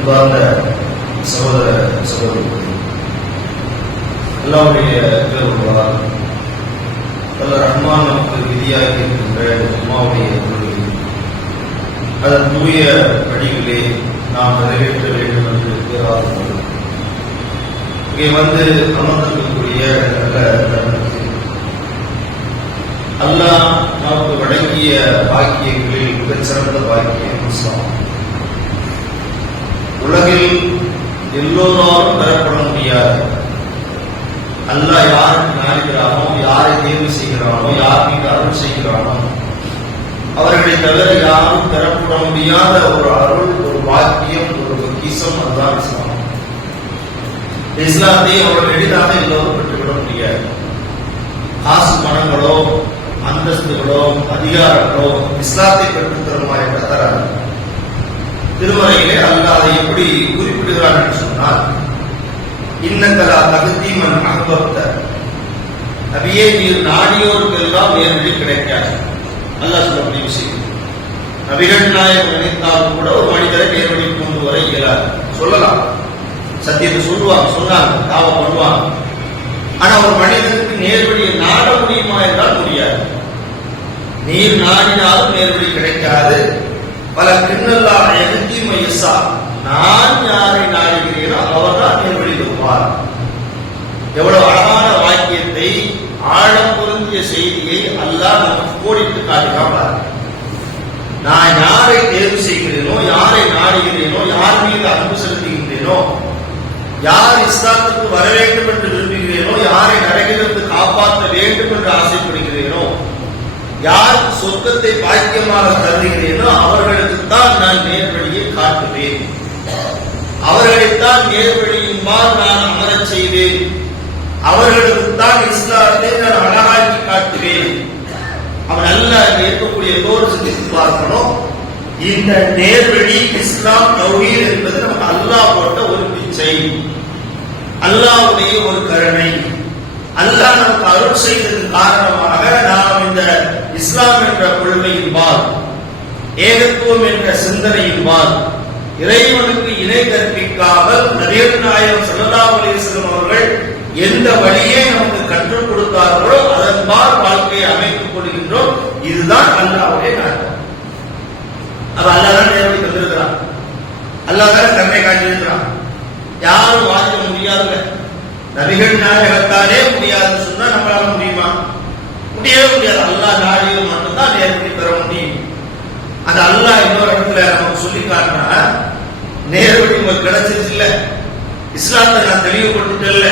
அன்பார்ந்த சகோதர சகோதரிகளே, அல்லாஹ்வுடைய பேருள்ளால் பல ரஹ்மான் நமக்கு விதியாக இருக்கின்ற ஜும்மாவுடைய தொழுகை அதன் தூய வழியிலே நாம் நிறைவேற்ற வேண்டும் என்று பேராக இங்கே வந்து அமர்ந்திருக்கக்கூடிய அல்லாஹ் நமக்கு வழங்கிய பாக்கியங்களில் மிகச்சிறந்த பாக்கியம் இஸ்லாம். உலகில் எல்லோராலும் பெறப்பட முடியாது. அல்லாஹ் யாருக்கு நாடுகிறானோ, யாரை தேர்வு செய்கிறானோ, யார் மீது அருள் செய்கிறானோ அவர்களை தவிர யாரும் பெறப்பட முடியாத ஒரு அருள், ஒரு பாக்கியம், ஒரு பொக்கிஷம், அதுதான் இஸ்லாம். இஸ்லாத்தை அவர்கள் எளிதாக எல்லோரும் பெற்றுவிட முடியாது. காசு பணங்களோ அந்தஸ்துகளோ அதிகாரங்களோ இஸ்லாத்தை பெற்றுத் தருமா என்ற தராது. திருமறையிலே அல்லாஹ் அதை எப்படி குறிப்பிடுகிறார் என்று சொன்னால், இன்னக்கலா தகுதிமன் அகபக்த நபியே, நீர் நாடியோருக்கெல்லாம் நேர்வழி கிடைக்காது. அல்லாஹ் சொல்லக்கூடிய விஷயம். நபிகள் நாயகம் நினைத்தாலும் கூட ஒரு மனிதரை நேர்வழி கொண்டு வர இயலாது. சொல்லலாம், சத்தியத்தை சொல்லுவாங்க, சொன்னாங்க, தாவ பண்ணுவாங்க. ஆனா ஒரு மனிதனுக்கு நேர்வழியை நாட முடியுமா என்றால் முடியாது. நீர் நாடினாலும் நேர்வழி கிடைக்காது. பல கிண்ணல்லாக எழுதி மையசா, நான் யாரை நாடுகிறேனோ அவர்தான் நேர்வழி வருவார். எவ்வளவு அழகான வாக்கியத்தை, ஆழம் பொருந்திய செய்தியை அல்லாஹ் நமக்கு கோடிட்டு காட்டுகிறார். நான் யாரை தேர்வு செய்கிறேனோ, யாரை நாடுகிறேனோ, யார் மீது அன்பு செலுத்துகின்றேனோ, யார் இஸ்லாத்துக்கு வர வேண்டும் என்று விரும்புகிறேனோ, யாரை நரகிலிருந்து காப்பாற்ற வேண்டும் என்று ஆசைப்படுகிறேனோ, யாருக்கு சொர்க்கத்தை பாக்கியமாக கருதுகிறேனோ அவர்களுக்குத்தான் நான் நேர்வழியை காட்டுவேன். அவர்களைத்தான் நேர்வழியுமாறு நான் அமரச் செய்வேன். அவர்களுக்குத்தான் இஸ்லாத்தை நான் அழகாக்கி காட்டுவேன். அவன் நல்ல இருக்கக்கூடிய எல்லோரும் சிந்தித்து பார்க்கணும். இந்த நேர்வழி இஸ்லாம் தௌஹீத் என்பது நமக்கு அல்லாஹ் போட்ட ஒரு பிச்சை, அல்லாஹ்வுடைய ஒரு கருணை. அல்லாஹ் நமக்கு அருள் செய்ததன் காரணமாக நாம் இந்த இஸ்லாம் என்ற கொள்கையின்பால், ஏகத்துவம் என்ற சிந்தனையின்பால், இறைவனுக்கு இணை கற்பிக்காமல் நபிகள் நாயகம் ஸல்லல்லாஹு அலைஹி வஸல்லம் அவர்கள் எந்த வழியை நமக்கு கற்றுக் கொடுத்தார்களோ அதன்பால் வாழ்க்கையை அமைத்துக் கொள்கின்றோம். இதுதான் அல்லாஹ்வுடைய நாட்டம். அப்ப அல்லாஹ் தான் நேர்வழி தந்திருக்கிறான், அல்லாஹ் தான் கருணை காட்டியிருக்கிறான். யாரும் வாதிட முடியாதுங்க. நபிகள் நாயகத்தாலே முடியாதுன்னு சொன்னா நம்மளால முடியுமா? முடியவே முடியாது. அல்லாஹ் நாடியில் மட்டும்தான் நேர்வழி பெற முடியும். அந்த அல்லாஹ் இன்னொரு இடத்துல நமக்கு சொல்லி காட்டினா, நேர்வழி உங்களுக்கு கிடைச்சிருச்சு இல்ல, இஸ்லாத்தை நான் தெளிவுபடுத்திட்டல்ல,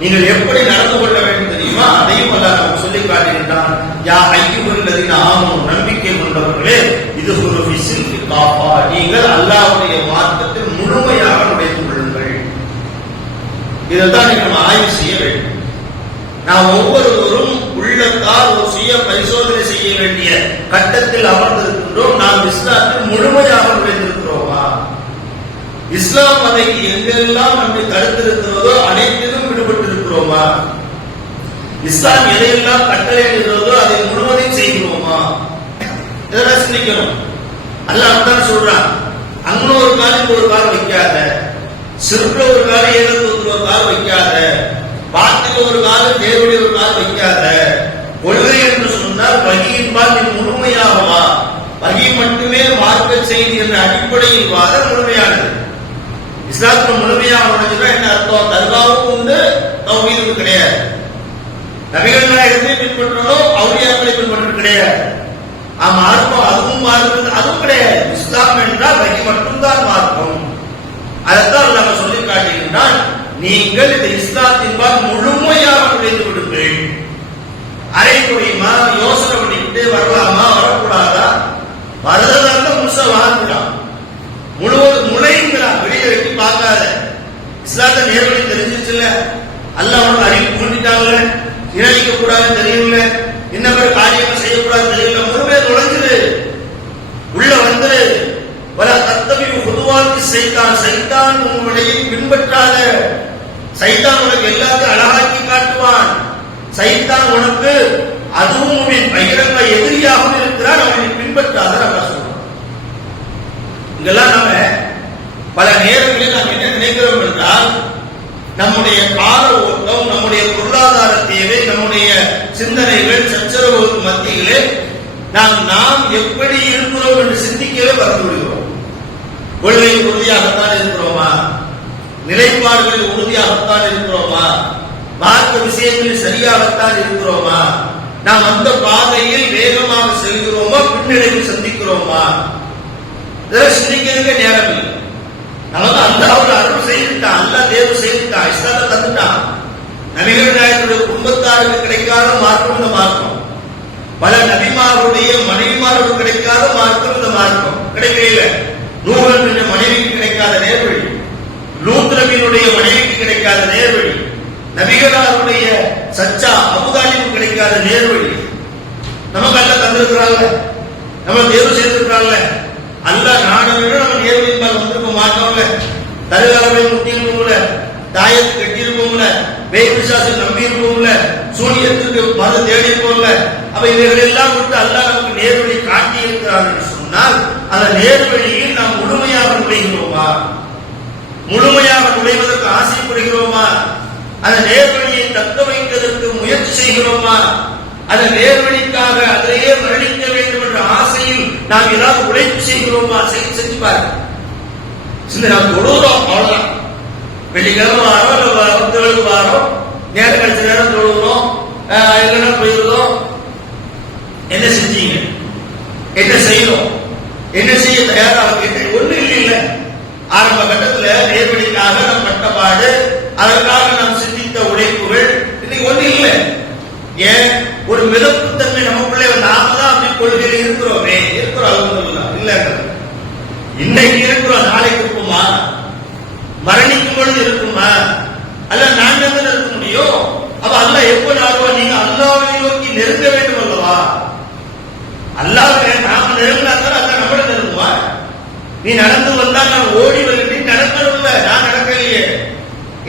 நீங்கள் எப்படி நடந்து கொள்ள வேண்டும் தெரியுமா? அதையும் அல்லாஹ் நமக்கு சொல்லி காட்டுகின்றான். யா அய்யுஹல்லதீன ஆமனூ, நம்பிக்கை கொண்டவர்களே, இது ஒரு ஃபிஸ்ஸில் காஃபா, நீங்கள் அல்லாஹ்வுடைய மார்க்கத்தில் முழுமையாக நுழைந்து கொள்ளுங்கள். இதைத்தான் நீங்கள் ஆய்வு செய்ய வேண்டும். நாம் ஒவ்வொருவரும் உள்ளத்தால் ஒரு சுய பரிசோதனை செய்ய வேண்டிய கட்டத்தில் அமர்ந்திருக்கின்றோம். நாம் இஸ்லாத்தில் முழுமையாக நுழைந்திருக்கிறோமா? இஸ்லாம் அதை எங்கெல்லாம் நம்மை தடுத்திருக்கிறதோ அனைத்திலும் விடுபட்டிருக்கிறோமா? இஸ்லாம் எதையெல்லாம் கட்டளையிடுகிறதோ அதை முழுவதையும் செய்கிறோமா? இதெல்லாம் சிந்திக்கணும். அல்லாஹ் தான் சொல்றான், அங்க ஒரு காலம் ஒரு கால் வைக்காத, சிறுல ஒரு காலம் ஏகத்துவத்தில் ஒரு கால் வைக்காத, பாட்டில் ஒரு காலம் தேர்வுடைய ஒரு கால் வைக்காத. கொள்கை என்று சொன்னால் வகியின்பால் நீ முழுமையாகவா, வகி மட்டுமே மார்க்க செய்தி என்ற அடிப்படையில் வாத முழுமையானது. இஸ்லாத்துக்கு முழுமையாக நுழைஞ்சுனா என்ன அர்த்தம்? தர்காவும் உண்டு, தௌஹீதும் கிடையாது. நபிகள் நாயகத்தை பின்பற்றணும், அவுலியாக்களை பின்பற்ற கிடையாது. மார்க்கம் அதுவும் மார்க்கம் அதுவும் கிடையாது. இஸ்லாம் என்றால் வகி மட்டும்தான் மார்க்கம். அதைத்தான் நம்ம சொல்லி காட்டுகின்றான். நீங்கள் இந்த இஸ்லாத்தின்பால் முழுமையாக நுழைந்து விடுங்கள். அரைக்குறையுமா, யோசனை பண்ணிட்டு வரலாமா, வரக்கூடாதா, வரதான் முழுசா வாழ்ந்துடான், முழுவதும் நுழைங்கிறான், வெளியே வெட்டி பார்க்காத. இஸ்லாத்தை நேர்வழி தெரிஞ்சிச்சுல்ல, அல்லாஹ் உனக்கு அறிவு கொண்டுட்டாங்கல்ல, இணைக்க கூடாதுன்னு தெரியும்ல, என்ன மாதிரி காரியங்கள் செய்யக்கூடாதுன்னு தெரியல, முழுமையாக நுழைஞ்சிரு, உள்ள வந்துரு. பல தத்தவி பொதுவாக்கி சைத்தான், சைத்தான் உங்களுடைய பின்பற்றாத. சைத்தான் உனக்கு எல்லாத்தையும் அழகாக்கி காட்டுவான். சைத்தான் உனக்கு அதுவும் பகிரங்க எதிரியாகவும் இருக்கிறான். அவனை பின்பற்றாத நம்ம சொல்றோம். இங்கெல்லாம் நம்ம பல நேரங்களில் நாம் என்ன நினைக்கிறோம் என்றால், நம்முடைய கால ஓட்டம், நம்முடைய பொருளாதார தேவை, நம்முடைய சிந்தனைகள், சச்சரவுகளுக்கு மத்தியிலே நாம் எப்படி இருக்கிறோம் என்று சிந்திக்கவே மறந்து விடுகிறோம். கொள்கையில் உறுதியாகத்தான் இருக்கிறோமா? நிலைப்பாடுகளில் உறுதியாகத்தான் இருக்கிறோமா? மார்க்க விஷயங்களில் சரியாகத்தான் இருக்கிறோமா? நாம் அந்த பாதையில் வேகமாக செல்கிறோமா, பின்னடைவில் சந்திக்கிறோமா? இதெல்லாம் சிந்திக்கிறதுக்கே நேரம் இல்லை. நமக்கு அல்லாஹ் அருள் செய்துட்டான், அல்லாஹ் தேர்வு செய்துட்டான், இஸ்லாத்தை தந்துட்டான். நபிகள் நாயகருடைய குடும்பத்தாருக்கு கிடைக்காத மார்க்கம் இந்த மார்க்கம், பல நபிமாருடைய மனைவிமாருக்கு கிடைக்காத மார்க்கம் இந்த மார்க்கம். கிடைக்கல. நூஹ் மனைவிக்கு கிடைக்காத நேர்வழி, லூத் நபியினுடைய மனைவிக்கு கிடைக்காத நேர்வழி, நபிகளாருடைய சச்சா அபுதாலிக்கு கிடைக்காத நேர்வழி நமக்கு அல்லாஹ் தந்திருக்கிறாங்க, நம்ம தேர்வு செய்திருக்கிறாங்க. அல்லாஹ் நாடகம் நம்ம நேர்வழிப்பால் வந்திருக்க மாட்டோம்ல, தருகாலவை முத்தி இருப்போம்ல, தாயத்து கட்டி இருப்போம்ல, வேய் பிசாசை நம்பி இருப்போம்ல, சூனியத்துக்கு மதம் தேடி இருப்போம்ல. அப்ப இவைகள் எல்லாம் விட்டு அல்லாஹ் நமக்கு நேர்வழி காட்டி இருக்கிறார் என்று சொன்னால், அந்த நேர்வழியில் நாம் முழுமையாக நுழைகிறோமா? முழுமையாக நுழைவதற்கு ஆசைப்படுகிறோமா? அந்த நேர்வழியை தக்க வைப்பதற்கு முயற்சி செய்கிறோமா? அந்த நேர்வழிக்காக அதிலேயே மரணிக்க வேண்டும் என்ற ஆசையில் நாம் ஏதாவது உழைப்பு செய்கிறோமா? செஞ்சு பாருங்க. நாம் தொழுகிறோம், அவ்வளவுதான். வெள்ளிக்கிழமை வாரம் இல்ல வாரம் நேரம் கழிச்ச நேரம் தொழுகிறோம், இல்லைன்னா போயிருந்தோம். என்ன செஞ்சீங்க? என்ன செய்யணும்? என்ன செய்ய தயாராக ஒண்ணு இல்லை. ஆரம்ப கட்டத்தில் நேர்வழிக்காக நம் பட்டப்பாடு, அதற்காக நாம் சிந்தித்த உழைப்புகள் இன்னைக்கு ஒண்ணு இல்லை. ஏன்? ஒரு மிதப்புத்தன்மை நமக்குள்ளே நாம தான் அப்படி கொள்கையில் இருக்கிறோமே, இருக்கிறோம் இல்ல, இன்னைக்கு இருக்கிறோம், நாளைக்கு இருக்குமா? மரணிக்கும் பொழுது இருக்குமா? அல்ல நாங்க தான் இருக்க முடியும். அப்ப அல்லாஹ் எப்ப நாடுவா? நீங்க அல்லாஹ்வை நோக்கி நெருங்க வேண்டும் அல்லவா? அல்லாஹ்வை நாம நெருங்கினாதான் அல்லாஹ் நம்மள நெருங்குவா. நீ நடந்து வந்தா நான் ஓடி வருகிறேன், நடக்கணும்ல, நான் நடக்கலையே.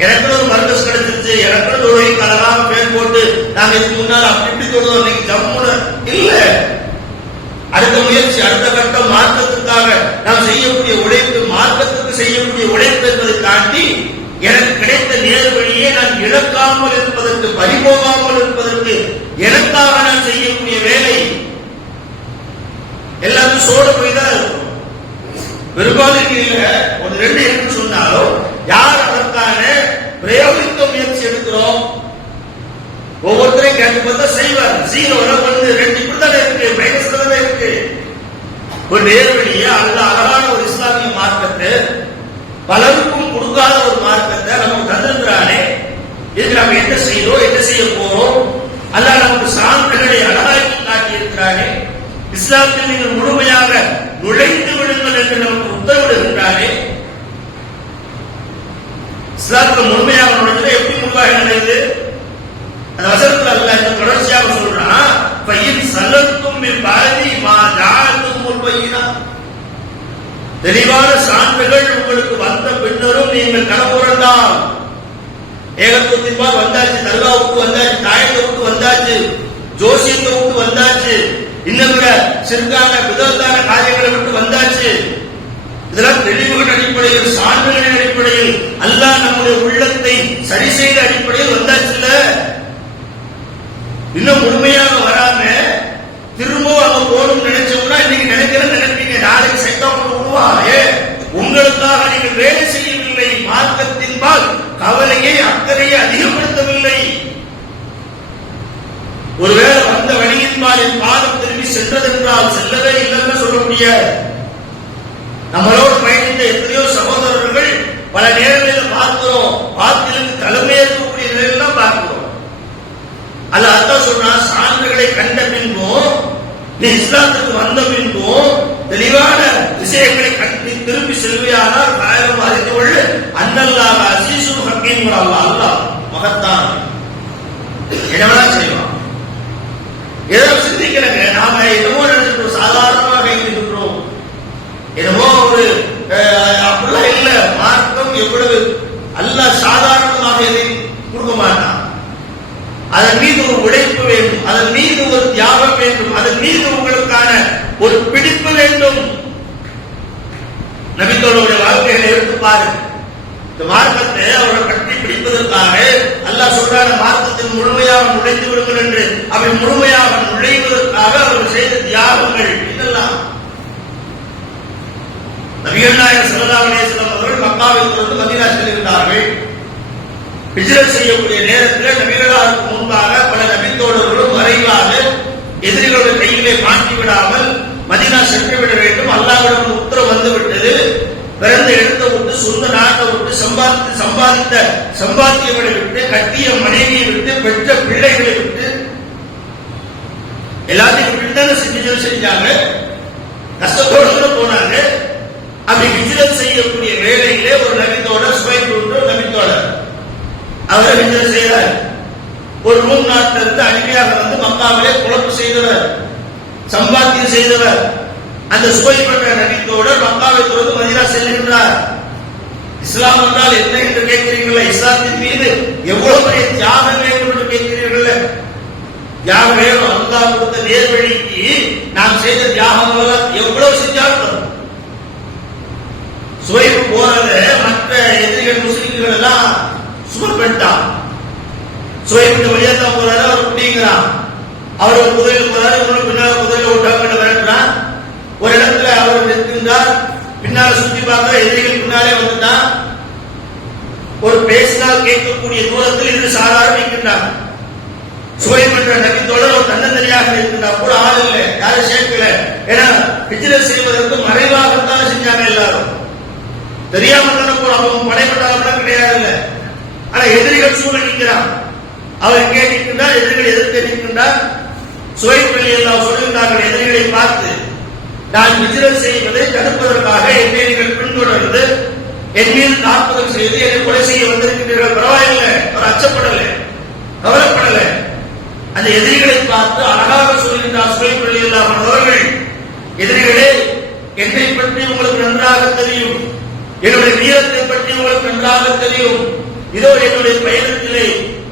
எனக்கு ஒரு மர்க்கஸ் கிடைச்சிருச்சு, எனக்கு ஒரு கலராம பேர் போட்டு நாங்க இதுக்கு முன்னால் அப்படி தொழுவோம், இன்னைக்கு ஜம்முன்னு இல்ல. அடுத்த முயற்சி, அடுத்த கட்டம் மார்க்கத்துக்காக நாம் செய்யக்கூடிய உழைப்பு, மார்க்கத்துக்கு செய்யக்கூடிய உழைப்பு என்பதை தாண்டி எனக்கு கிடைத்த நேர்வழியை நான் இழக்காமல் இருப்பதற்கு, பறிபோகாமல் இருப்பதற்கு எனக்காக நான் செய்யக்கூடிய வேலை எல்லாரும் சோட போய் தான் இருக்கும். பெரும்பாலும் இல்ல, ஒரு ரெண்டு என்று சொன்னாலும் யார் அதற்கான பிரயோகித்த முயற்சி எடுக்கிறோம்? ஒவ்வொருத்தரையும் கேட்டு பார்த்தா செய்வார். ஜீரோல வந்து ரெண்டு இப்படித்தானே இருக்கு, மைனஸ் தானே இருக்கு. ஒரு நேர்வழியை அல்லது அழகான ஒரு இஸ்லாமிய மார்க்கத்தை, பலருக்கும் கொடுக்காத ஒரு மார்க்கத்தை நமக்கு தந்திருக்கிறானே. இதுக்கு நம்ம என்ன செய்யறோம், என்ன செய்ய போறோம்? அல்லாஹ் நமக்கு சான்றுகளை அழகாக்கி காட்டி இருக்கிறானே. இஸ்லாத்தில் நீங்கள் முழுமையாக நுழைந்து விடுங்கள் என்று நமக்கு உத்தரவிடுகின்றானே. இஸ்லாத்துல முழுமையாக நுழைஞ்சது எப்படி முழுமையாக நுழையுது? அந்த வசனத்துல அல்லாஹ் இந்த தொடர்ச்சியாக சொல்றான், பையின் சல்லத்தும் பாதி மா ஜாஅத்தும் முல்பையினா. தெளிவான சான்றுகள் உங்களுக்கு வந்த பின்னரும் நீங்கள் கடப்புறந்தால், ஏகத்துவத்தின்பால் வந்தாச்சு, தர்காவுக்கு வந்தாச்சு, தாயத்தை விட்டு வந்தாச்சு, ஜோசியத்தை விட்டு வந்தாச்சு, இன்னும் கூட சிறுக்கான விதத்தான காரியங்களை விட்டு வந்தாச்சு. இதெல்லாம் தெளிவுகள் அடிப்படையில், சான்றுகளின் அடிப்படையில், அல்லாஹ் நம்முடைய உள்ளத்தை சரி செய்த அடிப்படையில் வந்தாச்சுல்ல. இன்னும் முழுமையாக வராம திரும்பவும் அங்க போகணும்னு நினைச்சோம்னா இன்னைக்கு நினைப்பீங்க, நாளைக்கு சைத்தான் விடுவாரு. உங்களுக்காக நீங்கள் வேலை செய்யவில்லை, மார்க்கத்தின்பால் கவலையை, அக்கறையை அதிகப்படுத்தவில்லை. ஒருவேளை வந்த வழியின்பால் என் பாதம் திரும்பி சென்றதென்றால் செல்லவே இல்லைன்னு சொல்ல முடியாது. நம்மளோடு பயணித்த எத்தனையோ சகோதரர்கள் பல நேரங்களில் பார்க்கிறோம், வாக்கிலிருந்து தலைமையேற்கக்கூடிய நிலையெல்லாம் பார்க்கிறோம். அல்லாஹ் அதான் சொன்னா, சான்றுகளை கண்ட பின்பும், நீ இஸ்லாத்துக்கு வந்த பின்பும் தெளிவான விஷயங்களை கண்டு திரும்பி செல்வியானால் காயம் அறிந்து கொள்ள அன்னல்லாஹ் அஸீஸுல் ஹக்கீம். அல்லாஹ் மகத்தான், என்னவெல்லாம் செய்வான். ஏதோ சிந்திக்கிறங்க, நாம என்னமோ நினைச்சிருக்கோம், சாதாரணமாக இருக்கிறோம், என்னமோ ஒரு அப்படிலாம் இல்ல. மார்க்கம் எவ்வளவு அல்லாஹ் சாதாரணமாக எதையும் கொடுக்க மாட்டான். அதன் மீது ஒரு உழைப்பு வேண்டும், அதன் மீது ஒரு தியாகம் வேண்டும், அதன் மீது உங்களுக்கான ஒரு பிடிப்பு வேண்டும். நபித்தோடைய வாழ்க்கை அவைகளை எடுத்து பாருங்க. இந்த மார்க்கத்தை அவர்கள் கட்டி பிடிப்பதற்காக அல்லாஹ் சொல்றான மார்க்கத்தின் முழுமையாக நுழைந்து விடுங்கள் என்று. அவை முழுமையாக நுழைவதற்காக அவர்கள் செய்த தியாகங்கள் இதெல்லாம். நபிகள் நாயகம் ஸல்லல்லாஹு அலைஹி வஸல்லம் அவர்கள் மக்காவில் இருந்து மதீனா செல்கிறார்கள். ஹிஜ்ரத் செய்யக்கூடிய நேரத்தில் நபிகளாருக்கு முன்பாக பல நபித்தோழர்களும் மறைவாக எதிரிகளுடைய கையிலே மாட்டி விடாமல் மதீனா சென்று விட வேண்டும். அல்லாஹ்விடம் உத்தரவு வந்து விட்டது. பிறந்த இடத்தை விட்டு, சொந்த நாட்டை விட்டு, சம்பாதித்த சம்பாத்தியங்களை விட்டு, கட்டிய மனைவியை விட்டு, பெற்ற பிள்ளைகளை விட்டு, எல்லாத்தையும் விட்டு செஞ்சாங்க. கஷ்டத்தோடு போனாங்க. அப்படி ஹிஜ்ரத் செய்யக்கூடிய வேலையிலே ஒரு நபித்தோழர் சுவைப் ஒரு நபித்தோழர் அவர் ஹிஜ்ரத் செய்தார். ஒரு ரூம் நாட்டில் இருந்து அடிமையாக வந்து மக்காவிலே குழப்பு செய்தவர், சம்பாத்தியம் செய்தவர். அந்த சுவைப் என்ற நபித்தோழர் மக்காவை தொடர்ந்து மதீனா செல்கின்றார். இஸ்லாம் என்றால் என்ன என்று கேட்கிறீர்கள்? இஸ்லாத்தின் மீது எவ்வளவு பெரிய தியாகம் வேண்டும் என்று கேட்கிறீர்கள். தியாகம் வேணும். அல்லாஹ் கொடுத்த நேர்வழிக்கு நாம் செய்த தியாகங்கள் எவ்வளவு செஞ்சாலும் சுவைப்பு போறத மற்ற எதிரிகள் முஸ்லிம்கள் எல்லாம் சுவர் பண்ணிட்டான். சுவைப்பு வழியா தான் போறாரு. அவர் குடிங்கிறான். அவர் ஒரு குதிரையில் போறாரு. இவங்க பின்னால குதிரையில ஒரு டக்குன்னு விரட்டுறான். ஒரு இடத்துல அவர் நிற்கின்றார். பின்னால சுத்தி பார்க்க எதிரிகள் பின்னாலே வந்துட்டான். ஒரு பேசினால் கேட்கக்கூடிய தூரத்தில் இன்று சாதாரண நிற்கின்றார். சுவைப் என்ற நபித்தோழர் ஒரு தன்னந்தனியாக இருக்கின்றார். கூட ஆள் இல்லை, யாரும் சேர்க்கல. ஏன்னா ஹிஜ்ரத் செய்வதற்கு மறைவாகத்தான் செஞ்சாங்க. எல்லாரும் தெரியாம தானே அவங்க படைப்பட்டாலும் கிடையாது. இல்லை, ஆனா எதிரிகள் சூழ நிற்கிறான். அவர் கேட்கின்றார், எதிரிகள் எதிர்த்து நிற்கின்றார். சுவைப் எல்லாம் சொல்லுகின்றார்கள் எதிரிகளை பார்த்து, நான் ஹிஜ்ரத் செய்வதை தடுப்பதற்காக என்னை நீங்கள் பின்தொடர்ந்து என் மீது தாக்குதல் செய்து என்னை கொலை செய்ய வந்திருக்கின்றீர்கள். பரவாயில்லை, அவர் அச்சப்படலை, கவலைப்படலை. அந்த எதிரிகளை பார்த்து அழகாக சொல்கின்றார் சுவைப் எல்லாம் அவர்கள், எதிரிகளே, என்னை பற்றி உங்களுக்கு நன்றாக தெரியும், என்னுடைய வீரத்தை பற்றி உங்களுக்கு நன்றாக தெரியும். இதோ என்னுடைய பயணத்திலே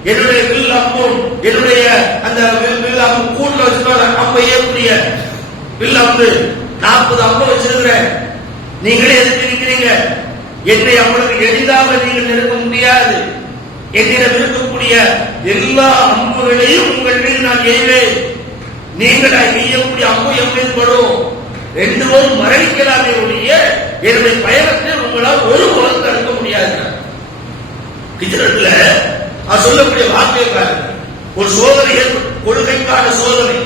என்னுடைய வில் அம்பும், என்னுடைய அந்த வில் அம்பு கூட்டில் வச்சுருவாங்க அம்பை ஏற்கக்கூடிய வில் அம்பு 40 அம்பு வச்சிருக்கிறேன். நீங்களே எதிர்த்து நிற்கிறீங்க. என்னை அவங்களுக்கு எளிதாக நீங்கள் நெருங்க முடியாது. என்னிடம் இருக்கக்கூடிய எல்லா அம்புகளையும் உங்கள் மீது நான் எய்வேன். நீங்கள் எய்யக்கூடிய அம்பு என் மீது படும். 2 பேரும் மரணிக்கலாமே ஒழிய என்னுடைய பயணத்தை உங்களால் ஒருபோதும் தடுக்க முடியாது. ஹிஜ்ரத்ல சொல்லக்கூடிய வார்த்தைகள் ஒரு சோதனை, கொள்கைக்கான சோதனை,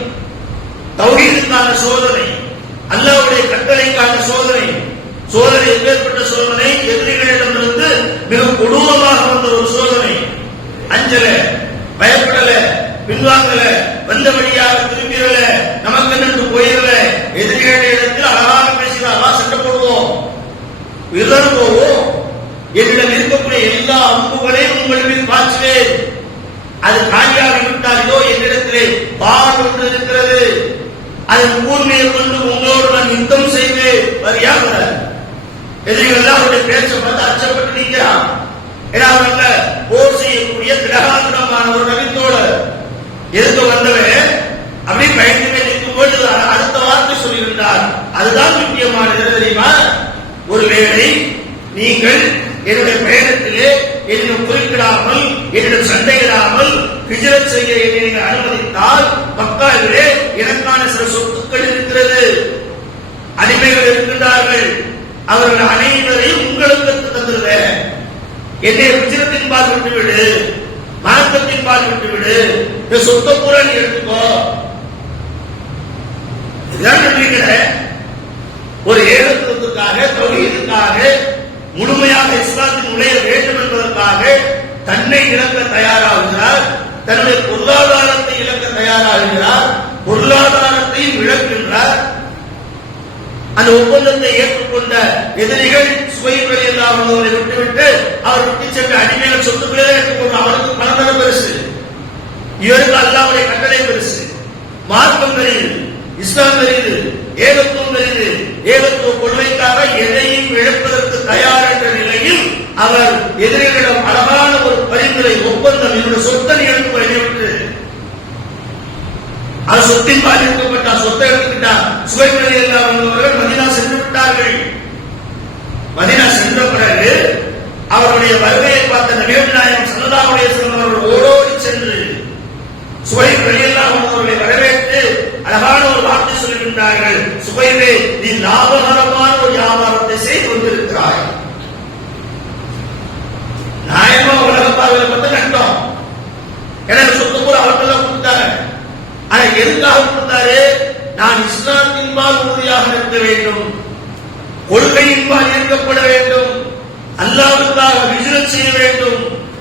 தௌஹீதுக்கான சோதனை, அல்லாஹ்வுடைய கட்டளைக்கான சோதனை. சோதனை ஏற்பட்ட சோதனை எதிரிகளிடமிருந்து மிக கொடூரமாக வந்த ஒரு சோதனை. அஞ்சல, பயப்படல, பின்வாங்கல, வந்த வழியாக திரும்பிடல, நமக்கு நின்று போயிடல. எதிரிகளிடத்தில் அழகாக பேசுகிறார், சண்டை போடுவோம், உயிர்தான் போவோம், என்னிடம் இருக்கக்கூடிய எல்லா அம்புகளையும் உங்கள் மீது பாய்ச்சுவேன். அது காலியாக விட்டால் இதோ என்னிடத்திலே பால் ஒன்று இருக்கிறது, அதன் கூர்மையை கொண்டு உங்களோடு நான் யுத்தம் செய்வேன். வரியாக எதிரிகள் அவருடைய பேச்சை பார்த்து அச்சப்பட்டு நிற்கிறான். ஏன்னா அவங்க போர் செய்யக்கூடிய திடகாத்திரமான ஒரு நபித்தோழர் எதிர்த்து வந்தவன் அப்படி பயந்துமே நிற்கும் போது அடுத்த வார்த்தை சொல்லியிருந்தார். அதுதான் முக்கியமானது தெரியுமா? ஒருவேளை நீங்கள் என்னுடைய பயணத்திலே என்னிடம் குறிப்பிடாமல், என்னிடம் சண்டையிடாமல் ஹிஜ்ரத் செய்ய என்னை நீங்கள் அனுமதித்தால் மக்காவிலே எனக்கான சில சொத்துக்கள் இருக்கிறது, அடிமைகள் இருக்கின்றார்கள், அவர்கள் அனைவரையும் உங்களுக்கு தந்துருவேன். என்னை ஹிஜ்ரத்தின் பால் விட்டுவிடு, மார்க்கத்தின் பால் விட்டுவிடு, இந்த சொத்தை பூரா நீ எடுத்துக்கோ. ஒரு ஏகத்துவத்துக்காக, தௌஹீதுக்காக, முழுமையாக இஸ்லாத்தின் நுழைய வேண்டும் என்பதற்காக தன்னை இழக்க தயாராகிறார், தன்னுடைய பொருளாதாரத்தை இழக்க தயாராகிறார், பொருளாதாரத்தையும் இழக்கின்றார். அந்த ஒப்பந்தத்தை ஏற்றுக்கொண்ட எதிரிகள் சுவைகளை எல்லாம் அவரை விட்டுவிட்டு அவர் விட்டு சென்ற அடிமைகள் சொத்துக்களே ஏற்றுக்கொண்டு அவருக்கு பணம் பெருசு, இவருக்கு அல்லாஹ்வுடைய கட்டளை பெருசு, மார்க்கம் பெரியது, இஸ்லாம் பெரியது, ஏகத்துவம் பெரியது. ஏகத்துவ கொள்கைக்காக எதையும் இழப்பதற்கு தயார் என்ற நிலையில் அவர் எதிரிகளிடம் அழகான ஒரு பரிந்துரை ஒப்பந்தம், என்னுடைய சொத்தை எடுத்து வெளியிட்டு அவர் சொத்தின் பால் எடுக்கப்பட்டார், சொத்தை எடுத்துக்கிட்டார். சுவைகளை எல்லாம் அவர்கள் மதீனா சென்று விட்டார்கள். மதீனா சென்ற அவருடைய வருகையை பார்த்த நபிகள் நாயகம் ஸல்லல்லாஹு அலைஹி வஸல்லம் அவர்கள் ஓடோடி சென்று சுஹைப் ரலியல்லாஹு அன்ஹு அவர்களை வரவேற்று அழகான ஒரு வார்த்தை சொல்கின்றார்கள். சுஹைபே, நீ லாபகரமான ஒரு வியாபாரத்தை செய்து கொண்டிருக்கிறாய். நியாயமா உலக பார்வையில் மட்டும் கண்டோம். எனக்கு சொத்து கூட அவர்கள் கொடுத்தாங்க. ஆனா எதுக்காக கொடுத்தாரு? நான் இஸ்லாத்தின்பால் உறுதியாக இருக்க வேண்டும், கொள்கையின்பால் இருக்கப்பட வேண்டும், அல்லாஹ்வுக்காக ஹிஜ்ரத் செய்ய வேண்டும்,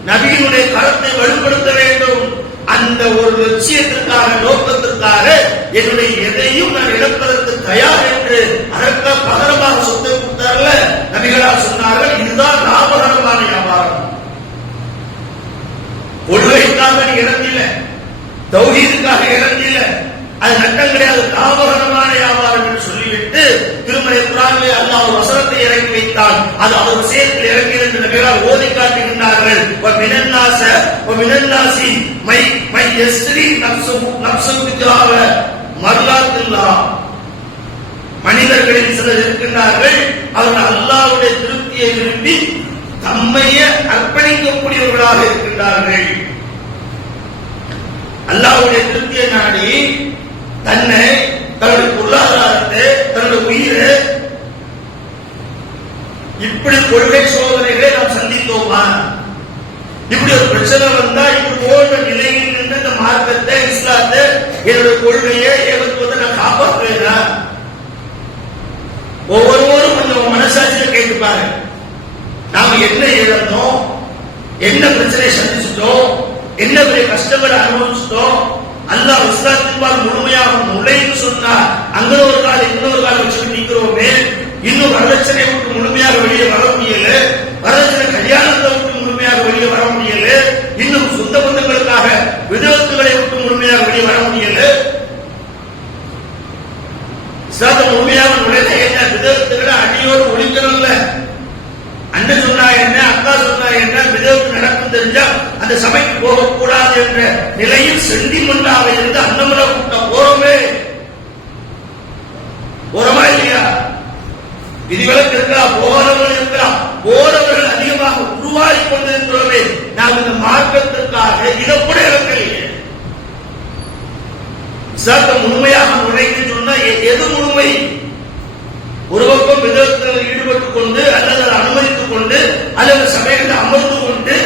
நபியினுடைய கரத்தை வலுப்படுத்த வேண்டும். அந்த ஒரு லட்சியத்திற்காக, நோக்கத்திற்காக என்னுடைய எதையும் நான் இழப்பதற்கு தயார் என்று அதற்கு பகரமாக சொத்தை கொடுத்தார்ல, நபிகளார் சொன்னார்கள், இதுதான் லாபகரமான வியாபாரம். கொள்கைக்காக நீ இழந்தில்ல, தௌஹீதுக்காக இழந்தில்ல, அது நட்டம் கிடையாது, லாபகரமான வியாபாரம் என்று சொல்லிவிட்டு திருமலை குர்ஆனிலே அல்லாஹ் ஒரு வசனத்தை இறக்கி வைத்தான். அது அவர் விஷயத்தில் இறங்கியது என்று நபிகளார் ஓதி காட்டுகின்றார்கள். வமினன்னாசி மை யஸ்ரி நஃப்ஸு பிஜாவ மர்லாத்தில்லாஹ். மனிதர்களில் சிலர் இருக்கின்றார்கள், அவர்கள் அல்லாஹ்வுடைய திருப்தியை விரும்பி தம்மையே அர்ப்பணிக்கக்கூடியவர்களாக இருக்கின்றார்கள். அல்லாஹ்வுடைய திருப்தியை நாடி தன்னை, தன்னுடைய பொருளாதாரத்தை, தன்னுடைய உயிரை, இப்படி கொள்கை சோதனைகளை நாம் சந்தித்தோமா? இப்படி ஒரு பிரச்சனை வந்தா இப்படி போன்ற நிலையில் நின்று இந்த மார்க்கத்தை, இஸ்லாத்தை, என்னுடைய கொள்கையை, ஏகத்துவத்தை நான் காப்பாற்றுவேனா? ஒவ்வொருவரும் கொஞ்சம் மனசாட்சியை கேட்டு பாருங்க. நாம என்ன இழந்தோம், என்ன பிரச்சனை சந்திச்சிட்டோம், என்ன பெரிய கஷ்டங்களை அனுபவிச்சிட்டோம். அல்லாஹ் இஸ்லாத்தின்பால் முழுமையாக நுழைன்னு சொன்னா அங்க ஒரு கால் இன்னொரு கால் வச்சுட்டு நிக்கிறோமே. இன்னும் வரதட்சணை விட்டு முழுமையாக வெளியே வர முடியல, வரதட்சணை கல்யாணத்தை விட்டு முழுமையாக வெளியே வர முடியல, இன்னும் சொந்த பந்தங்களுக்காக விதத்துகளை விட்டு முழுமையாக வெளியே வர முடியல. இஸ்லாத்தை முழுமையாக நுழைய என்ன விதத்துகளை அடியோடு ஒழிக்கணும்ல. அண்ணன் சொன்னா என்ன, அக்கா சொன்னா என்ன, விதத்து நடக்கும் தெரிஞ்சா அந்த சபைக்கு போகக்கூடாது என்ற நிலையில் சென்டிமெண்டாக இருந்து அன்னமலை கூட்டம் போறோமே, போறமா இல்லையா? விதிவிலக்கு இருக்கலாம், போறவர்கள் இருக்கலாம், போறவர்கள் அதிகமாக உருவாகி கொண்டிருக்கிறோமே. நாம் இந்த மார்க்கத்திற்காக இதை கூட இழக்கலையே. இஸ்லாத்தை முழுமையாக நுழைந்து சொன்னா எது முழுமை? ஒரு பக்கம் விதத்தில் ஈடுபட்டுக் கொண்டு அல்லது அனுமதித்துக் கொண்டு அல்லது சபைகளில் அமர்ந்து கொண்டு,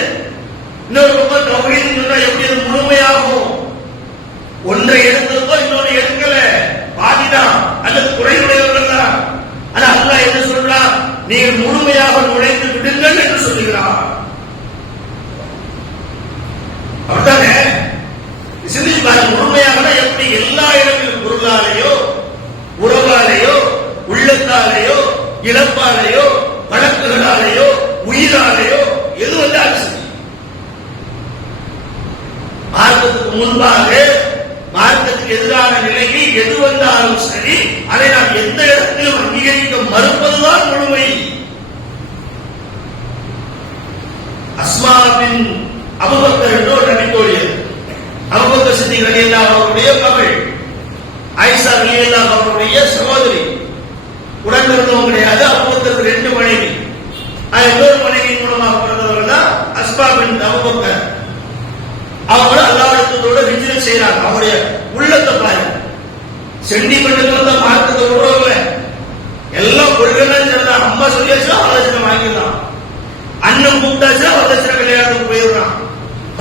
இன்னொரு பக்கம் தௌஹீத் சொன்னா எப்படி அது முழுமையாகும்? ஒன்றை எடுத்திருக்கோம், இன்னொன்று எடுக்கல, பாதிதான் அல்லது குறைவுடையவர்கள் தான். ஆனா அல்லாஹ் என்ன சொல்றான்? நீங்கள் முழுமையாக நுழைந்து விடுங்கள் என்று சொல்லுகிறார். அப்படித்தானே? சிந்திச்சு பாருங்க, முழுமையாக எப்படி எல்லா இடங்களிலும் பொருளாலேயோ, உறவாலேயோ, உள்ளத்தாலேயோ, இழப்பாலேயோ, வழக்குகளாலேயோ, உயிராலேயோ எது வந்தாலும் சரி, மார்க்கத்துக்கு முன்பாக, மார்க்கத்துக்கு எதிரான நிலையில் எது வந்தாலும் சரி, அதை நாம் எந்த இடத்திலும் அங்கீகரிக்க மறுப்பதுதான் முழுமை. அஸ்மா பின் அபூபக்கர் என்ற ஒரு நபித்தோழியர், அபூபக்கர் சித்திக் ரலியல்லாஹு அவருடைய மகள், ஆயிஷா ரலியல்லாஹு அவருடைய சகோதரி. உடன் பிறந்தவங்க கிடையாது. அபூபக்கருக்கு 2 மனைவி. இன்னொரு மனைவியின் மூலமாக பிறந்தவர்கள் தான் அஸ்மா பின் அபூபக்கர். அவங்க அல்லாஹ்வோட ஹிஜ்ரத் செய்யறாங்க. அவங்களுடைய உள்ளத்தை பாருங்க, சென்டிமெண்ட் தான் மார்க்கத்தை விடுறவங்க எல்லாம் கொள்கைதான் சொல்றாங்க. அம்மா சொல்லியாச்சுன்னா வரதட்சணை வாங்கிடலாம், அண்ணன் கூப்பிட்டாச்சுன்னா வரதட்சணை கல்யாணத்துக்கு போயிடுறான்,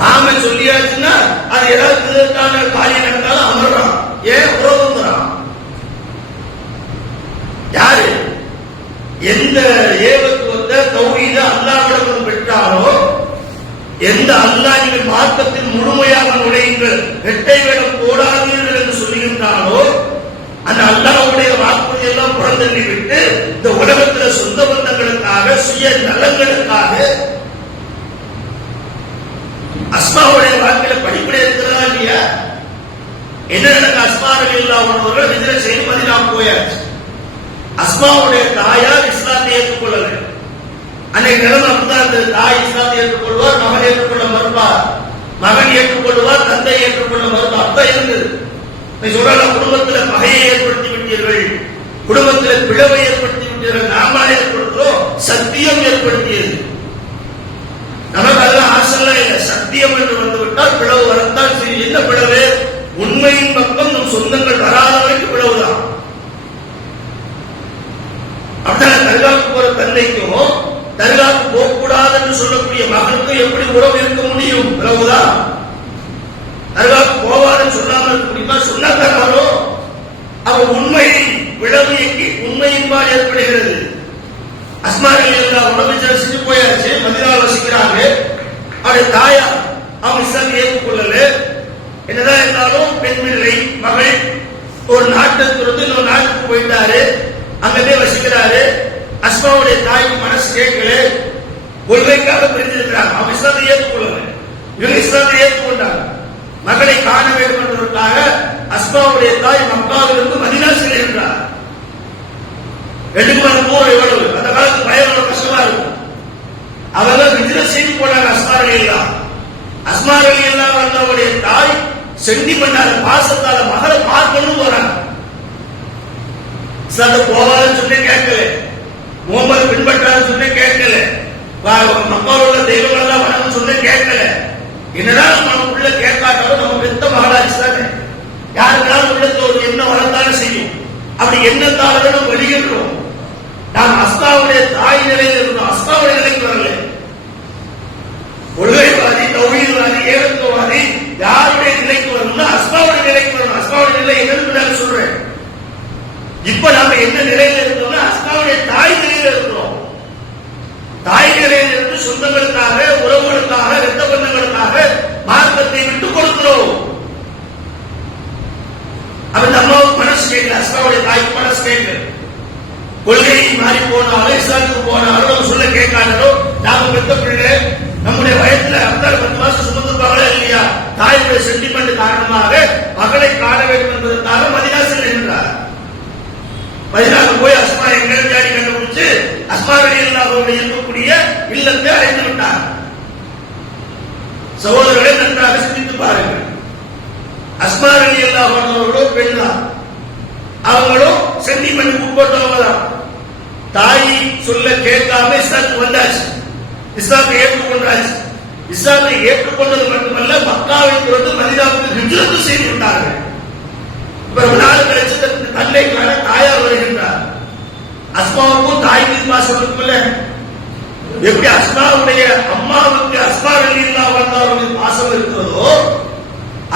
மாமன் சொல்லியாச்சுன்னா அது ஏதாவது காரியம் நடந்தாலும் அமர்றான். ஏன் உறவுங்கிறான்? யாரு எந்த ஏகத்துவத்த தௌஹீத அல்லாஹ்விடம் பெற்றாரோ, எந்த அல்லாஹ் நீங்கள் மார்க்கத்தில் முழுமையாக நுழையுங்கள், இரட்டை வேடம் போடாதீர்கள் என்று சொல்லுகின்றாரோ, அந்த அல்லாஹ்வுடைய வாக்குறுதி எல்லாம் புறந்தள்ளி விட்டு இந்த உலகத்தில் சொந்த பந்தங்களுக்காக, சுய நலங்களுக்காக அஸ்மாவுடைய வாழ்க்கையில படிப்படை இருக்கிறதா இல்லையா? என்ன நடக்க? அஸ்மா ரலியல்லாஹு அவர்கள் ஹிஜ்ரத் செய்து மதீனா போயாச்சு. அஸ்மாவுடைய தாயார் இஸ்லாத்தை ஏற்றுக்கொள்ளல. அன்னைக்கு நிலைமை அப்படிதான் இருந்தது. தாய் இஸ்லாத்தை ஏற்றுக்கொள்வார், மகன் ஏற்றுக்கொள்ள மறுப்பார், மகன் ஏற்றுக்கொள்வார், தந்தை ஏற்றுக்கொள்ள மறுப்பார். அப்படிதான் இருந்தது. சொல்றாங்க, குடும்பத்தில் பகையை ஏற்படுத்தி விட்டீர்கள், குடும்பத்தில் பிளவை ஏற்படுத்தி விட்டீர்கள். நாம ஏற்படுத்துறோம், சத்தியம் ஏற்படுத்தியது. தந்தைக்கும் தர்காவுக்கு போகக்கூடாது என்று சொல்லக்கூடிய மகனுக்கும் எப்படி உறவு இருக்க முடியும்? பிறகுதான் தர்காவுக்கு போவாதுன்னு சொல்லாமல் இருக்க முடியுமா? சொன்னாதான் வரும். அவன் உண்மையை விளவு எங்கி உண்மையின்பால் ஏற்படுகிறது. அஸ்மாரில் இருந்த உணவு செஞ்சு போயாச்சு, மதினாவில் வசிக்கிறாங்க. அவருடைய தாயார் அவங்க இஸ்லாத்தை ஏற்றுக்கொள்ளல. என்னதான் இருந்தாலும் பெண் பிள்ளை மகள் ஒரு நாட்டுக்கு இருந்து இன்னொரு நாட்டுக்கு போயிட்டாரு, அங்கவே வசிக்கிறாரு. அஸ்மாவுடைய தாய்க்கு மனசு கேட்கல, கொள்கைக்காக பிரிஞ்சிருக்கிறாங்க. அவங்க இஸ்லாத்தை ஏற்றுக்கொள்ளல, இவங்க இஸ்லாத்தை ஏற்றுக்கொண்டாங்க. மகளை காண வேண்டும் என்பதற்காக அஸ்மாவுடைய தாய் மக்காவிலிருந்து மதீனா செல்கின்றார். 2 மணி நேரம் எவ்வளவு? அந்த காலத்து பயம் கஷ்டமா இருக்கும். அவங்க பிசினஸ் செய்து போனாங்க. அஸ்மா ரலியல்லாஹு அன்ஹாவுடைய தாய் சென்டிமெண்டால பாசத்தால மகளை பார்க்கணும் போறாங்க. இஸ்லாத்தை போவாதுன்னு சொல்லி கேட்கல, முகமது பின்பற்றான்னு சொல்லி கேட்கல, மக்கள் உள்ள தெய்வங்கள் எல்லாம் வணக்கம் சொல்லி கேட்கல. என்னதான் நம்ம உள்ள கேட்காட்டாலும் நம்ம பெத்த மகளாச்சு தானே, யாருக்கெல்லாம் உள்ளத்துல ஒரு எண்ணம் வளர்த்தானே செய்யும். அப்படி எண்ணத்தால நம்ம வெளியிடுறோம். நாம் அஸ்மாவுடைய தாய் நிலையில் இருந்தோம், அஸ்மாவுடைய நிலைக்கு வரல. கொள்கைவாதி, தௌஹீத்வாதி, ஏகத்துவவாதி யாருடைய நிலைக்கு வரணும்னா அஸ்மாவுடைய நிலைக்கு வரணும். அஸ்மாவுடைய நிலை என்னன்னு நான் சொல்றேன். இப்ப நாம என்ன நிலையில இருந்தோம்னா அஸ்மாவுடைய தாய் நிலையில இருக்கிறோம். தாய் நிலையில இருந்து சொந்தங்களுக்காக, உறவுகளுக்காக, இரத்த பந்தங்களுக்காக மார்க்கத்தை விட்டு கொடுக்கிறோம். அந்த அம்மாவுக்கு மனசு கேட்கல, அஸ்மாவுடைய தாய்க்கு மனசு கேட்கல. கொள்கை மாறி போனாலும் இஸ்லாத்துக்கு போனாலும் நம்ம சொல்ல கேட்காதோ, நாம பெத்த பிள்ளை நம்முடைய வயசுல 10 மாசம் சுமந்துப்பாங்களா இல்லையா, தாயுடைய சென்டிமெண்ட் காரணமாக மகளை காண வேண்டும் என்பதற்காக மதீனா செல்கின்றார். மதீனாவுக்கு போய் அஸ்மா எங்க தேடி கண்டுபிடிச்சு அஸ்மா ரலியல்லாஹு அன்ஹா இருக்கக்கூடிய இல்லத்தை அடைந்து விட்டார். சகோதரர்களை நன்றாக சிந்தித்து பாருங்கள். அஸ்மா ரலியல்லாஹு அன்ஹா பெண் தான், அவங்களும் சென்டிமெண்ட் உட்பட்டவங்க தான். தாய் சொல்ல கேட்காம இஸ்லாத்துக்கு வந்தாச்சு, இஸ்லாத்தை ஏற்றுக்கொண்டாச்சு. இஸ்லாத்தை ஏற்றுக்கொண்டது மட்டுமல்ல, மக்காவை தொடர்ந்து மதீனாவுக்கு ஹிஜ்ரத் செய்து விட்டார்கள். ஒரு நாள் கழிச்சு தந்தைக்கான தாயார் வருகின்றார். அஸ்மாவுக்கும் தாய்க்கு பாசம் இருக்குல்ல, எப்படி அஸ்மாவுடைய அம்மாவுக்கு அஸ்மா ரலியல்லாஹு அன்ஹாவுடைய பாசம் இருக்கிறதோ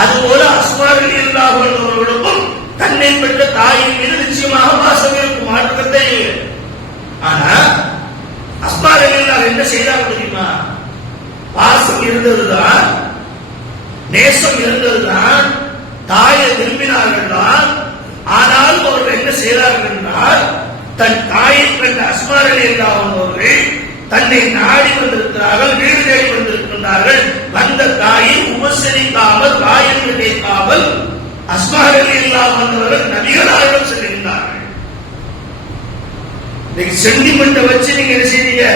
அதுபோல அஸ்மா ரலியல்லாஹு அன்ஹாவுக்கும் தன்னை பெற்ற தாயின் மீது நிச்சயமாக பாசம் இருக்கும், மாற்றத்தை இல்லை. ஆனா அஸ்மா ரலியல்லாஹு என்ன செய்தாங்க தெரியுமா? பாசம் இருந்ததுதான், நேசம் இருந்ததுதான், தாயை விரும்பினார்கள் தான். ஆனாலும் அவர்கள் என்ன செய்தார்கள் என்றால், தன் தாயை கண்ட அஸ்மா ரலியல்லாஹு அவர்கள் தன்னை நாடி வந்திருக்கிறார்கள், வீடு தேடி வந்திருக்கின்றார்கள். வந்த தாயை உபசரிக்காமல், வாயில் கேட்காமல் அஸ்மா ரலியல்லாஹு அவர்கள் நபிகளாரிடம் செல்கின்றார்கள். சென்டிமெண்ட்டை வச்சு நீங்க என்ன செய்றீங்க?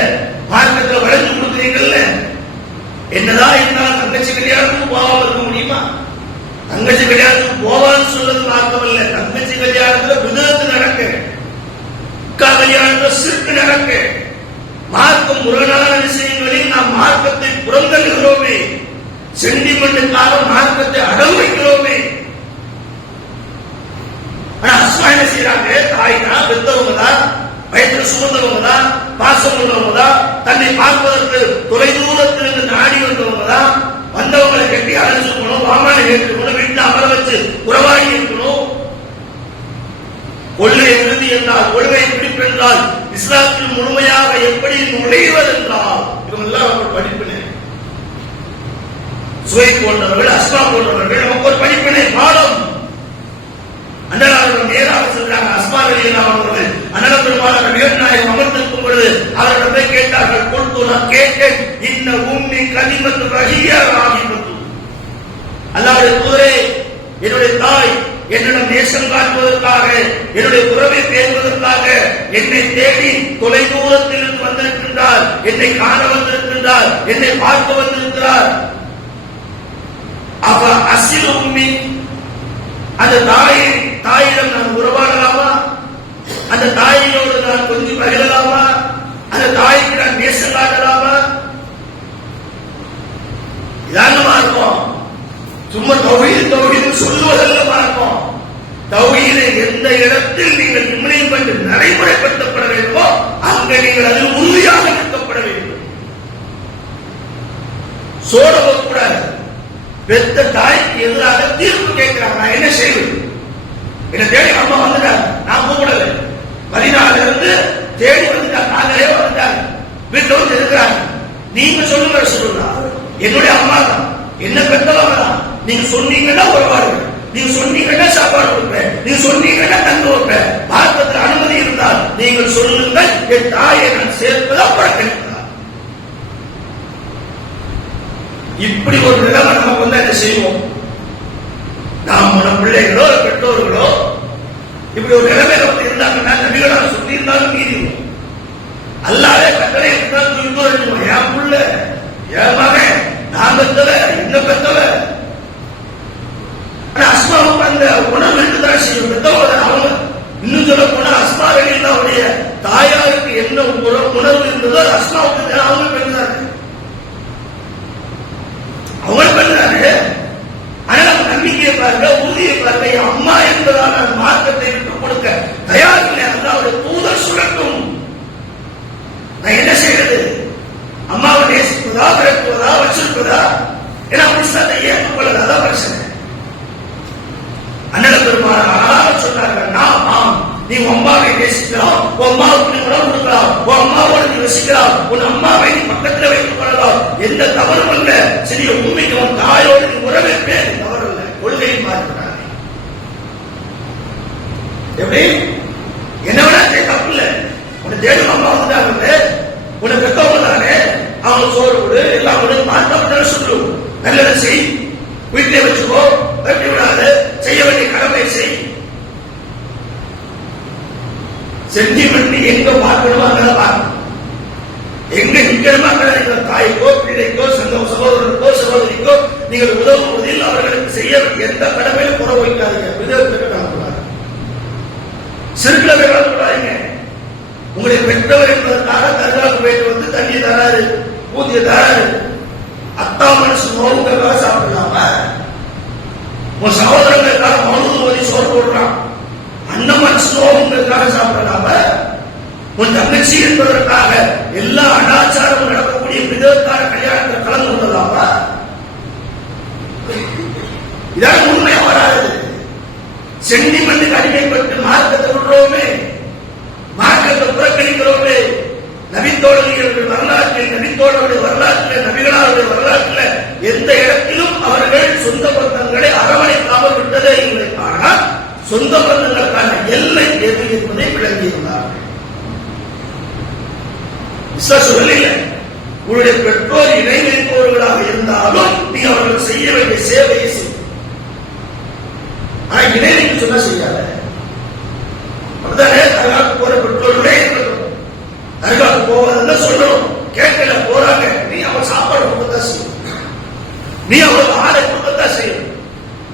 மார்க்கத்தை வளர்ந்து கொடுக்குறீங்கல்ல. என்னதான் இருந்தாலும் தங்கச்சி கல்யாணத்துக்கு போகாம இருக்க முடியுமா? தங்கச்சி கல்யாணத்துக்கு போவான்னு சொல்றது மார்க்கம் இல்ல. தங்கச்சி கல்யாணத்துல விதத்து நடக்கு, அக்கா கல்யாணத்துல சிறுக்கு நடக்கு. மார்க்கம் முரணான விஷயங்களில் நாம் மார்க்கத்தை புறந்தள்ளுகிறோமே, சென்டிமெண்ட்டுக்காக மார்க்கத்தை அடவு வைக்கிறோமே. ஆனா அஸ்மா என்ன செய்யறாங்க? தாய் தான், பெற்றவங்க தான், வயத்துல சுமந்தவங்க தான், பாசம் உள்ளவங்க தான், தன்னை பார்ப்பதற்கு தொலை தூரத்திலிருந்து நாடி வந்தவங்க தான். வந்தவங்களை கட்டி அழைச்சிருக்கணும், வாமான கேட்டுக்கணும், வீட்டு அமர வச்சு உறவாடி இருக்கணும். கொள்கை விருதி என்றால், கொள்கை பிடிப்பென்றால், இஸ்லாத்தில் முழுமையாக எப்படி நுழைவது என்றால், இவங்கெல்லாம் ஒரு படிப்பினை. சுவை போன்றவர்கள், அஸ்மா போன்றவர்கள் நமக்கு ஒரு படிப்பினை பாடம். அண்ணலாளர்கள் நேராக சொல்றாங்க. அஸ்மா ரலியல்லாஹு அவர்கள் அண்ணல பெருமாள் நபிகள் நாயகம் அமர்ந்திருக்கும் பொழுது அவர்களை கேட்டார்கள். கொண்டு நான் கேட்டேன், இன்ன உம்மி கலிமத்து ரஹியா ராஹிமத்து. அல்லாஹ்வுடைய தூதரே, என்னுடைய தாய் என்னிடம் நேசம் காட்டுவதற்காக, என்னுடைய உறவை பேசுவதற்காக என்னை தேடி தொலை தூரத்தில் இருந்து வந்திருக்கின்றார், என்னை காண வந்திருக்கின்றார், என்னை பார்க்க வந்திருக்கிறார். அப்ப அசில் உம்மி, அந்த தாயிடம் நான் உறவாடலாமா? அந்த தாயோடு நான் கொஞ்சம் பகிரலாமா? அந்த தாய்க்கு நான் நேசம் காட்டலாமா? இதான மார்க்கம். சும்மா தௌஹீத் சொல்லுவதல்ல மார்க்கம். தௌஹீதை எந்த இடத்தில் நீங்கள் இம்ப்ளிமெண்ட் நடைமுறைப்படுத்தப்பட வேண்டுமோ அங்கே நீங்கள் அதில் உறுதியாக நிற்கப்பட வேண்டும். சோழவ கூடாது. பெத்த தாய்க்கு எதிராக தீர்ப்பு கேட்கிறாங்க. நான் என்ன செய்வது? என்ன தேடி அம்மா வந்துட்டாங்க, நான் கூப்பிடல. மதினால இருந்து தேடி வந்துட்டாங்க, நாங்களே வந்துட்டாங்க, வீட்டில் வந்து இருக்கிறாங்க. நீங்க சொல்லுங்க சொல்லுங்க, என்னுடைய அம்மா தான், என்ன பெற்றவங்க தான். நீங்க சொன்னீங்கன்னா உறவாடுங்க, நீங்க சொன்னீங்கன்னா சாப்பாடு கொடுப்பேன், நீங்க சொன்னீங்கன்னா தங்க வைப்பேன். மார்க்கத்தில் அனுமதி இருந்தால் நீங்கள் சொல்லுங்கள், என் தாயை நான் சேர்ப்பதா புறக்கணிக்கிறார். இப்படி ஒரு நிலைமை நமக்கு வந்து என்ன செய்வோம்? நாம் நம்ம பிள்ளைகளோ பெற்றோர்களோ இப்படி ஒரு நிலைமை நமக்கு இருந்தாங்கன்னா நபிகளாக சொல்லி இருந்தாலும் மீறிடுவோம். அல்லாவே கட்டளை இருந்தாலும் தூக்கிடுவோம். என் புள்ள, என் மகன், நான் பெற்றவ, என்ன பெற்றவ. ஆனா அஸ்மாவுக்கு அந்த உணவு இருக்குதான் செய்யும். பெற்றவங்க அவங்க இன்னும் சொல்ல போனா அஸ்மா வெளியில் அவருடைய தாயாருக்கு என்ன உணர்வு இருந்ததோ அஸ்மாவுக்கு அவங்க பெற்றார்கள், அவங்க பெற்றாரு. ஆனா நம்பிக்கையை பாருங்க, உறுதியை பாருங்க. என் அம்மா என்பதால் நான் மார்க்கத்தை விட்டுக் கொடுக்க தயார் இல்லை. அல்லாவுடைய தூதர் சுழட்டும், நான் என்ன செய்யறது? அம்மாவை நேசிப்பதா, விரட்டுவதா, வச்சிருப்பதா? ஏன்னா அப்படி ஏற்றுக்கொள்ளது, அதான் பிரச்சனை. அண்ணன் பெருமாள் அழகாக சொன்னார்கள், நாம் நீ அம்மாவை நேசிக்கலாம், உன் அம்மாவுக்கு நீ உணவு கொடுக்கலாம், உன் அம்மாவோடு நீ வசிக்கலாம், உன் அம்மாவை நீ பக்கத்தில் வைத்துக் கொள்ளலாம், எந்த தவறும் அல்ல. சிறிய உண்மைக்கு உன் தாயோடு நீ உறவேற்பே, தவறு அல்ல. கொள்கையை மாற்றினார். எப்படி என்ன விட தப்பு இல்லை. உன்னை தேடும் அம்மா வந்துட்டாங்க, உன்னை பெற்றவங்க தானே, அவங்க சோறு கொடு, எல்லாம் மாற்றப்பட்ட சொல்லு, நல்லதை செய், வீட்டிலே வச்சுக்கோ, வெட்டி விடாது, செய்ய வேண்டிய கடமை செய். சென்டிமெண்ட் எங்க பார்க்கணுமோ அங்கே பார்க்கணும், எங்க நிக்கணுமோ அங்கே தாய்க்கோ பிள்ளைக்கோ சகோதரனுக்கோ சகோதரிக்கோ நீங்கள் உதவுவதில் அவர்களுக்கு செய்ய எந்த கடமையிலும் குறை வைக்காதீங்க. விதத்துக்கு கலந்துடாது, சிறுக்கிழமை கலந்துடாதீங்க. உங்களுடைய பெற்றவர் என்பதற்காக தர்காவுக்கு போயிட்டு வந்து தண்ணி தராரு, ஊதிய தராரு, அத்தா மனசு நோவுக்காக சாப்பிடலாம? உன் சகோதரங்களுக்காக மனது ஓதி சோறு போடுறான், அண்ணன் மனசு நோவுங்களுக்காக சாப்பிடலாம? உன் தங்கச்சி என்பதற்காக எல்லா அனாச்சாரமும் நடக்கக்கூடிய விதத்தான கல்யாணத்தில் கலந்து கொள்ளலாமா? இதான் உண்மையா வராது. சென்டிமெண்ட்டுக்கு அடிமைப்பட்டு மார்க்கத்தை விடுறோமே, மார்க்கத்தை புறக்கணிக்கிறோமே. நபித்தோழர்கள் வரலாற்றில், நபித்தோழருடைய வரலாற்றில், நபிகளாருடைய வரலாற்றில் எந்த இடத்திலும் அவர்கள் சொந்த பந்தங்களை அரவணைக்காமல் விட்டதே இல்லை. ஆனால் சொந்த பந்தங்களுக்கான எல்லை எது என்பதை விளங்கியிருந்தார்கள். சொல்லல, உங்களுடைய பெற்றோர் இணை வைப்பவர்களாக இருந்தாலும் நீ அவர்கள் செய்ய வேண்டிய சேவையை செய்யும். ஆனா இணை வைக்க சொன்னா செய்யாத. தர்காவுக்கு போற பெற்றோர்களே இருக்கட்டும், தர்காவுக்கு போவதெல்லாம் சொல்லணும். கேட்கல போறாங்க, நீ அவன் சாப்பாடு கொடுக்கத்தான் செய்யும், நீ அவளுக்கு ஆடை கொடுக்கத்தான் செய்யும்.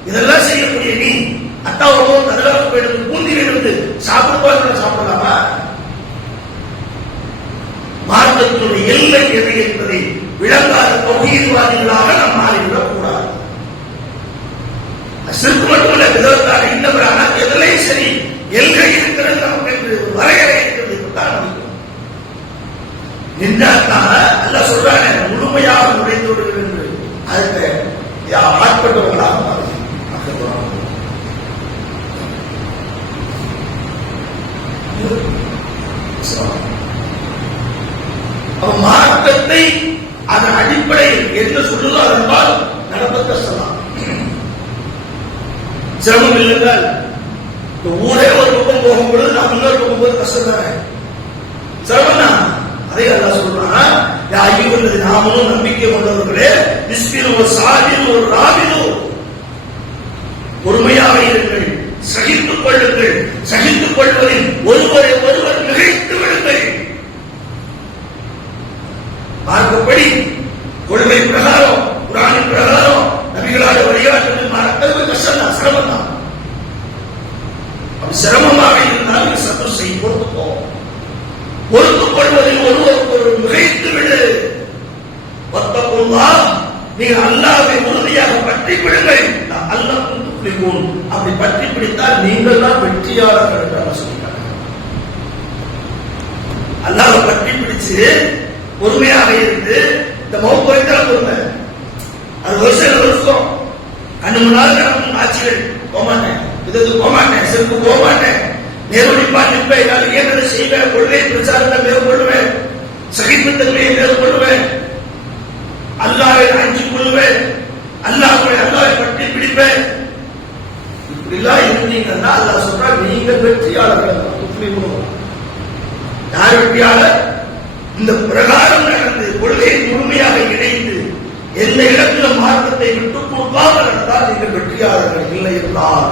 இதெல்லாம் செய்யக்கூடிய நீ அத்தாவும் தர்காவுக்கு போயிட்டு பூந்தியில் இருந்து சாப்பிடுவாங்க, சாப்பிடலாமா? மார்க்கத்தினுடைய எல்லை எது என்பதை விளங்காத தௌஹீத்வாதிகளாக நாம் மாறிவிடக் கூடாது. சிறுக்கு மட்டுமல்ல, விதத்தான இன்னவரான எதிலையும் சரி எல்கை இருக்கிறது நமக்கு என்று வரையறை இருக்கிறது நின்றால் அல்ல சொல்றாங்க, முழுமையாக நுழைந்து விடுகிறது என்று அதுக்கு ஆட்பட்டவர்களாக மார்க்கத்தை அதன் அடிப்படையில் என்ன சொல்லுதோ அதனால் நடப்ப கஷ்டமா? சிரமம் இல்லைங்கள். ஊரே ஒரு பக்கம் போகும்பொழுது நாம் இன்னொரு பக்கம் போது கஷ்டம் தானே, சிரமம் தான். அதே அல்லா சொல்றான், ஐயுள்ளது நாமளும் நம்பிக்கை கொண்டவர்களே, நிஸ்பிரு ஒரு சாதிரு ஒரு ராவிரு, பொறுமையாக இருங்கள், சகித்துக் கொள்ளுங்கள், சகித்துக் கொள்வதில் ஒருவரை ஒருவர் நிகழ்த்து விடுங்கள். மார்க்கப்படி கொள்கை பிரகாரம் குர்ஆனின் பிரகாரம் நபிகளாக வழிகாட்டுதல் நடக்கிறது கஷ்டம் தான், சிரமம் தான். அது சிரமமாக இருந்தாலும் சத்தம் செய்ய பொறுத்துக் கொள்வதில் ஒருவருக்கு ஒரு மிகைத்து விடு. வத்தகுல்லாஹ், நீங்கள் அல்லாஹ்வை உறுதியாக பற்றி பிடிங்கள். அல்லாஹ் துஃப்லிஹூன், அப்படி பற்றி பிடித்தால் நீங்கள் தான் வெற்றியாளர்கள் என்று சொல்கிறார். அல்லாஹ் அல்லாஹ் கட்டி பிடிச்சு பொறுமையாக இருந்து இந்த மௌத் வரைக்கும் பொறுமை. 60 வருஷம் வருஷம் கண்ணு முன்னாள் ஆட்சிகள் போமாட்டேன், இது போமாட்டேன், செருப்பு போமாட்டேன், நேரடிப்பான் நிற்பேன், நான் ஏற்கனவே செய்வேன், கொள்கை பிரச்சாரத்தை மேற்கொள்வேன், சகிப்புத்தன்மையை மேற்கொள்வேன், அல்லாஹ்வை அஞ்சு கொள்வேன், அல்லாஹ்வை பற்றி பிடிப்பேன். இப்படிலாம் இருந்தீங்கன்னா அல்லாஹ் சொல்றான், நீங்கள் வெற்றியாளர்கள். யார் வெற்றியாளர்? இந்த பிரகாரம் நடந்து கொள்கையை முழுமையாக இணைந்து எந்த இடத்துல மார்க்கத்தை விட்டு கொடுக்காமல் நடந்தால் நீங்கள் வெற்றியாளர்கள். இல்லை என்றால்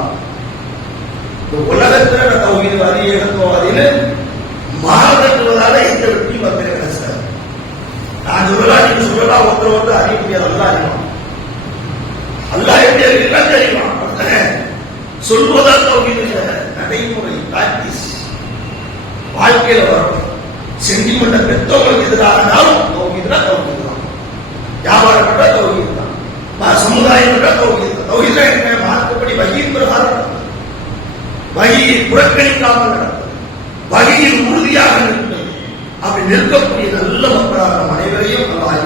இந்த உலகத்தில் தௌஹீத் அறியவாதியில மாறுவதால எந்த வெற்றியும் வந்து கிடைச்சார். நான் சொல்லலாம், நீங்க சொல்லலாம், ஒருத்தர் அறிய முடியாது. அல்லாஹ் அறிவான். அல்லாஹ் எப்படி அறியலாம் தெரியுமா? சொல்வதால் தௌஹீத் நடைமுறை பிராக்டிஸ் வாழ்க்கையில வரும். சென்டிமெண்ட பெற்றவங்களுக்கு எதிரானாலும் தௌஹீத் தான். வியாபாரம் பண்ற தௌஹீத் தான், சமுதாயம் பண்ற தௌஹீத் தான். தௌஹீத் என்ன? மார்க்கப்படி வஹீயின் பிரகாரம் வஹீயை புறக்கணிக்காமல் நடந்தது, வஹீயில் உறுதியாக நிற்பது. அப்படி நிற்கக்கூடிய நல்ல மக்களாக நம் அனைவரையும் அல்லாஹ்